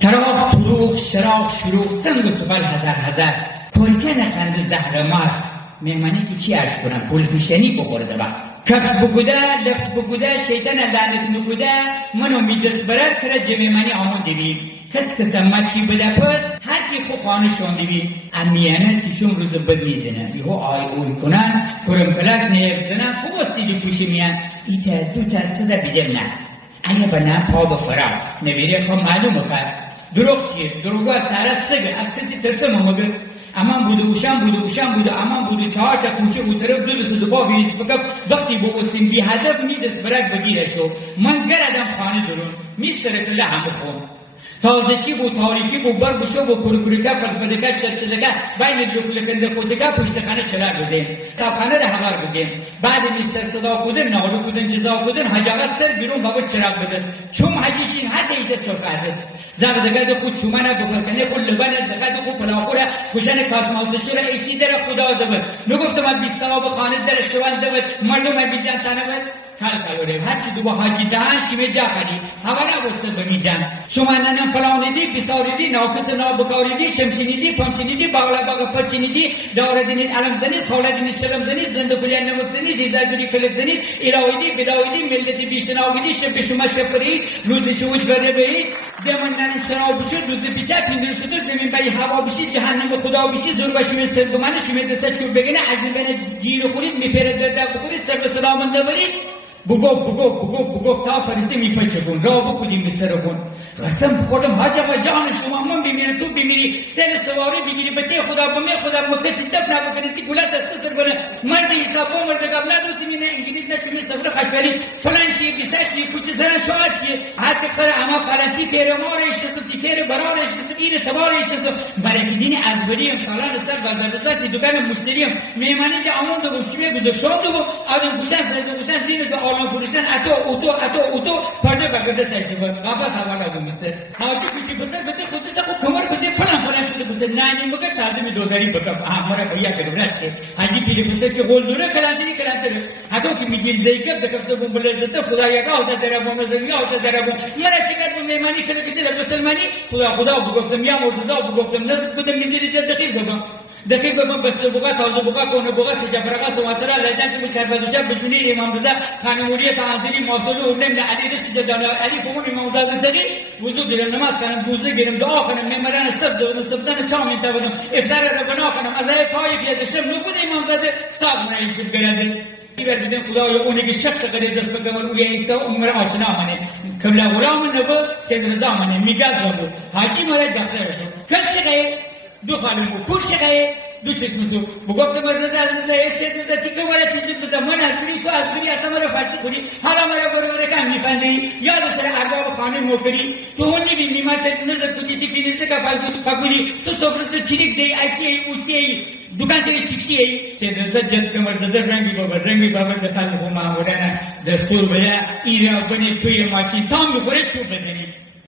تراق طروق شراق شروق سنگ و سفل هزار کلکن خند زهرمار مهمانی که چی عرض کنم پولفیشنی بخورده با کپس بگوده لفت بگوده شیطان لعنت نگوده منو میدست برد کرد جمعمانی آمون دیوی کس کسمتی بده پس هر کی خو خانه شونده بی امیانه تیشون روز بد میدنه یهو آی اوی کنن کرم کلاش نیب زنن خوب استیلی پوشی میان ایتا دو ترسده بیدم نه اگه بنا پا بفرار نویره خو معلومه کرد دروغ چیه؟ دروغا سره سگه از کسی ترسم مگر امان بوده امان بوده چهار تا کوچه او طرف دو با ویریز بکب وقتی بوستیم بی هدف میدست برک بگیره شو من گردم خانه درون میستره کله همه خون تازه چی بود تاریکی بود بر بشو بود کرکرکه فلفلکه شلشلکه بین لکنده خودکه پشتخانه شلر بزیم تابخانه را همار بزیم بعد میستر صدا کدن نالو کدن جزا کدن حجاقت سر بیرون بابا چراغ بدست چوم حجیشین حتی ایده صفحه زغدگه ده خود چومنه بکرکنه خود لبنه دقه ده خود پلاخوره کشن کاسمازدشو را ایتی در خدا دود نگفتم بیت سواب خانه در شوان دود مردم بیدیان تانه بود کلوره هرچی دو با حاجی دهن شیمه جا خری هوارا بستر بمیجن شما ننم فلانیدی بساریدی ناکس نابکاریدی چمچینیدی پمچینیدی باولا باگا پرچینیدی داردینید علم زنید خولدینید شلم زنید زنده کلیان نمک زنید دیزادوری کلک زنید الهیدی بدایدی ملتی بیشتناویدی شب شما شفرید روزی چوش بده بهید دیمن ننم شناب بشید روزی پیچه پیندر شده زمین بایی هوا بشید جهنم خدا بشید دور بشید سرگمانه شما دست چوب بگنه از نبنه گیر خورید میپره درده بخورید سر به سلامن دبرید بگو تا فرسته میفچه بون را بکنیم بسر بون قسم بخوردم حاجه و جان شما من بمیرم تو بمیری سر سواری بگیری بطه خدا بمی خدا مکتی دفنه بکنی تی گلت دست سر بره مرد حسابو مرد قبلت و زمینه انگلیز نشمی سفر خشوری فلان چیه بیسه چیه کچه سرن شوار چیه حتی قره اما پرنتی پیره مارش شسو تی پیره برارش شسو ایر تبارش شسو برای دین از بریم سالان سر بازار تی دوگان مشتریم میمانی که آمون دو بوشیه گذاشتم دو آدم گوشن زد گوشن دین دو آلان فروشن اتو پرده بگرده سایتی بود قابل حوالا گمیسته حاجی پیچی بزر خودت خود کمر بزر فلان شده بزر نانی مگر تازه می دوداری بکم مرا بیا کرد راسته حاجی پیلی بزر که گل دوره کلانتری حتی که میگیل زیگب دکفته بون بلزته خدا یکا آتا دربون مزمی آتا دربون مرا چکر بون میمانی کده کسی لبسلمانی خدا بگفتم یا مرتضا بگفتم نه کدم میدیری جد دقیق بگم بسته بگا تازه بگا کنه بگا سجفرقا سواترا لجن چه مشربت وجب بجونی امام رضا خانموری تانزیلی موصلو اردن علی رشد جدانا علی فمون امام زازم دقیق وضو گیرم نماز کنم بوزه گیرم دعا کنم میمران سبتن چام انتبادم افطار را بنا کنم از های پایی بیادشم نفود امام زاده صاحب منایی شد گرده ایور بیدن خدای اونه که شخص قرید دست بگمن اوی ایسا عمر آشنا منه کملا غلام نبو سید رضا منه میگاز نبو حاجی مرا جفته رشو کل چگه دو خانم کور چگه دو چشمسو بگفتم رضا سید رضا تیکه ولا تیجد بزا من البری تو البری اصلا مرا فرسی کنی حالا مرا برو کم میفنده یاد تر ارباب خانه موکری تو هنی بی نیمت نظر کنی تی فینیسه که پاکونی تو سفرست چیلیک دی اچی ای اوچی ای دکان چه چیکشی ای سید رضا جد کمر دادر رنگی بابر دفعه خو معمولانه دستور بده این را بنی توی ماچین تام بخوره چوب بزنید